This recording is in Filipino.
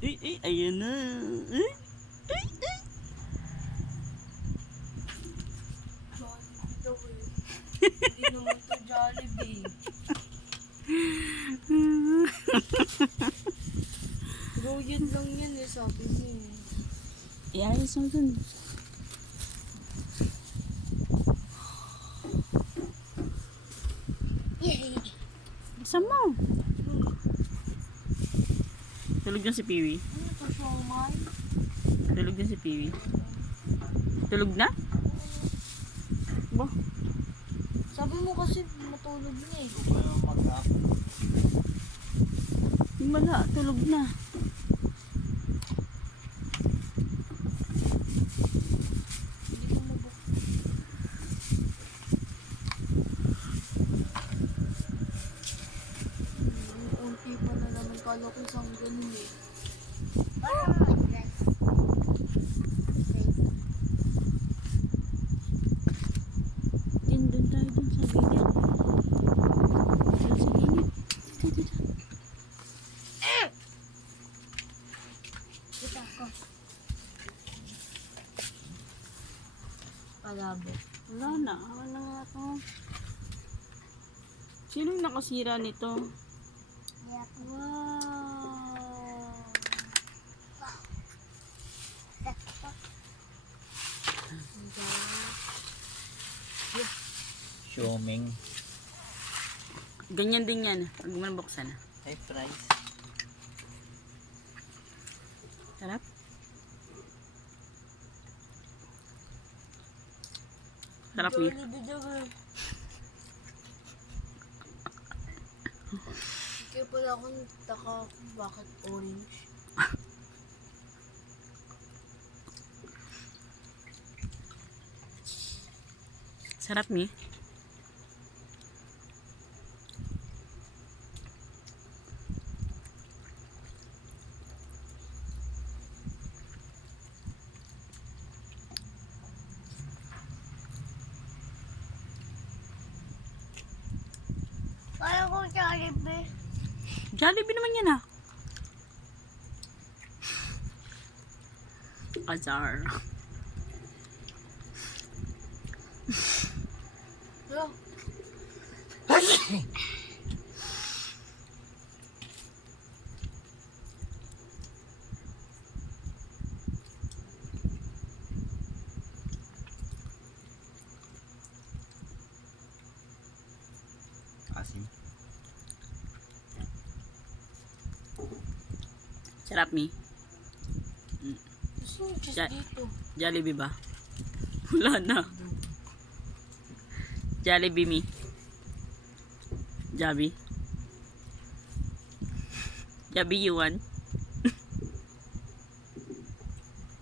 Ayan na. Ay, ay, ay. Jollibee daw eh. Hindi naman to Jollibee. Royal lang yan eh, sabi niya eh. Iayos mo dun. Isa mo. Tulog na si Piwi. Ano to, siomay? Tulog na si Piwi. Tulog na? Ba? Sabi mo kasi matulog na eh. Wala, tulog na. Hindi ko mabuk. Unti pa na naman. Kala ko isang ganun eh. Dun tayo dun sa gilid. Dun sa gilid. Dito. Kita ko. Palabo. Wala na. Wala nga to. Sinong nakasira nito? Wow. Sioming. Ganyan din yan. Huwag mo na buksan. Ay, price. Sarap. Sarap niya. Jollibee daw eh. Kaya pala ako nagtaka kung bakit orange. Sarap niya. Parang kung Jollibee. Jollibee naman yan ah. Azar. Yo. Asim. Sarap ni. Gusto yung cheese Ja- dito. Jollibee ba? Wala na. Jollibee mi. Jabi. Jabi you want?